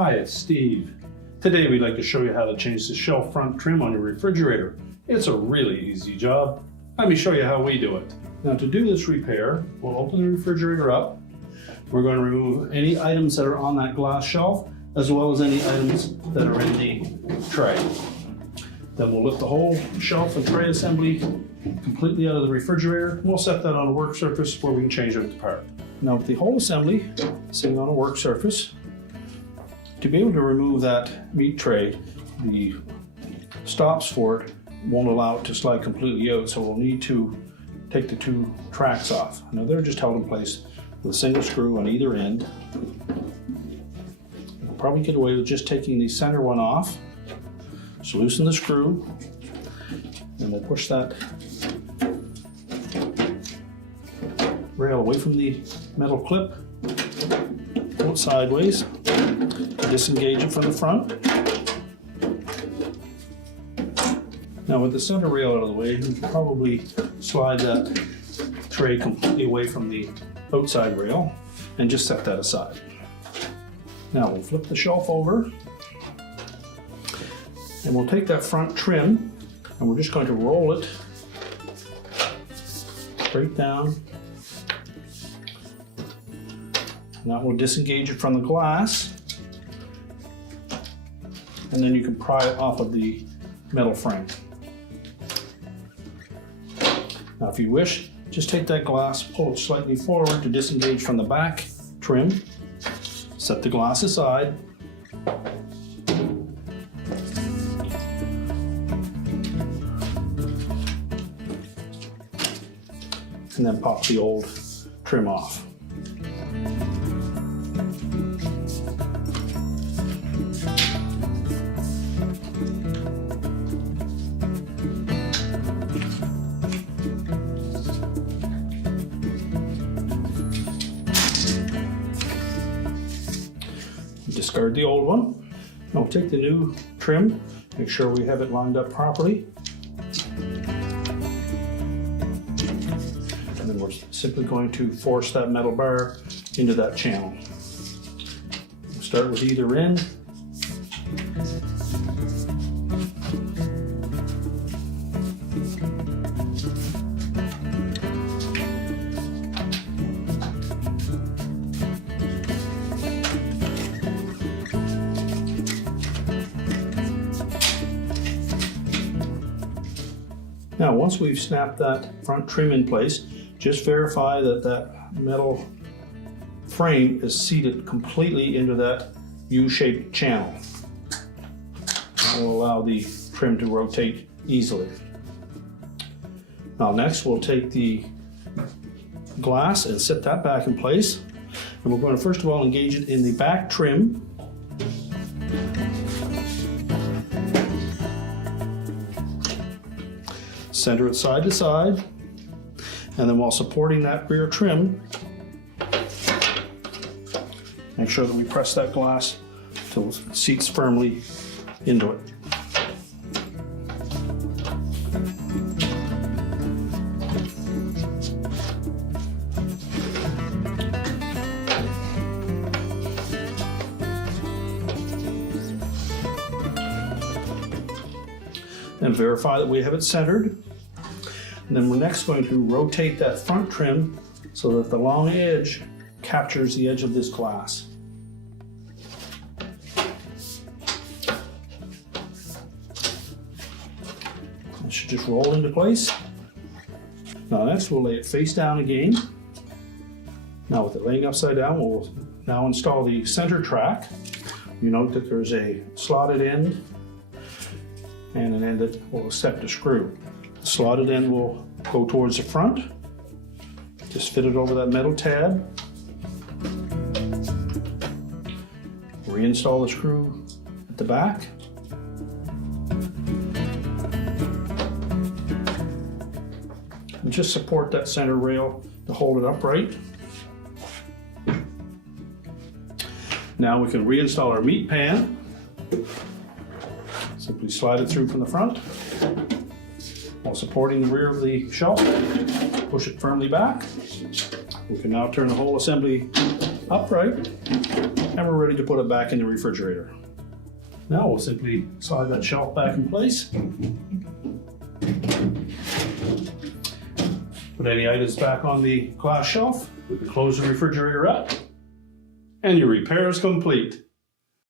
Hi, it's Steve. Today we'd like to show you how to change the shelf front trim on your refrigerator. It's a really easy job. Let me show you how we do it. Now to do this repair, we'll open the refrigerator up. We're going to remove any items that are on that glass shelf, as well as any items that are in the tray. Then we'll lift the whole shelf and tray assembly completely out of the refrigerator, and we'll set that on a work surface where we can change it apart. Now with the whole assembly sitting on a work surface, to be able to remove that meat tray, the stops for it won't allow it to slide completely out, so we'll need to take the two tracks off. Now they're just held in place with a single screw on either end. We'll probably get away with just taking the center one off. So loosen the screw, and we'll push that rail away from the metal clip, pull it sideways, disengage it from the front. Now with the center rail out of the way, we can probably slide that tray completely away from the outside rail and just set that aside. Now we'll flip the shelf over, and we'll take that front trim and we're just going to roll it straight down. And that will disengage it from the glass, and then you can pry it off of the metal frame. Now if you wish, just take that glass, pull it slightly forward to disengage from the back trim, set the glass aside, and then pop the old trim off. Discard the old one. Now we'll take the new trim, make sure we have it lined up properly. And then we're simply going to force that metal bar into that channel. We'll start with either end. Now once we've snapped that front trim in place, just verify that that metal frame is seated completely into that U-shaped channel. That will allow the trim to rotate easily. Now next we'll take the glass and set that back in place. And we're going to first of all engage it in the back trim. Center it side to side, and then while supporting that rear trim, make sure that we press that glass till it seats firmly into it. And verify that we have it centered. And then we're next going to rotate that front trim so that the long edge captures the edge of this glass. It should just roll into place. Now next we'll lay it face down again. Now with it laying upside down, we'll now install the center track. You note that there's a slotted end and an end that will accept a screw. The slotted end will go towards the front. Just fit it over that metal tab. Reinstall the screw at the back. And just support that center rail to hold it upright. Now we can reinstall our meat pan. Simply slide it through from the front while supporting the rear of the shelf. Push it firmly back. We can now turn the whole assembly upright, and we're ready to put it back in the refrigerator. Now we'll simply slide that shelf back in place. Put any items back on the glass shelf. We can close the refrigerator up, and your repair is complete.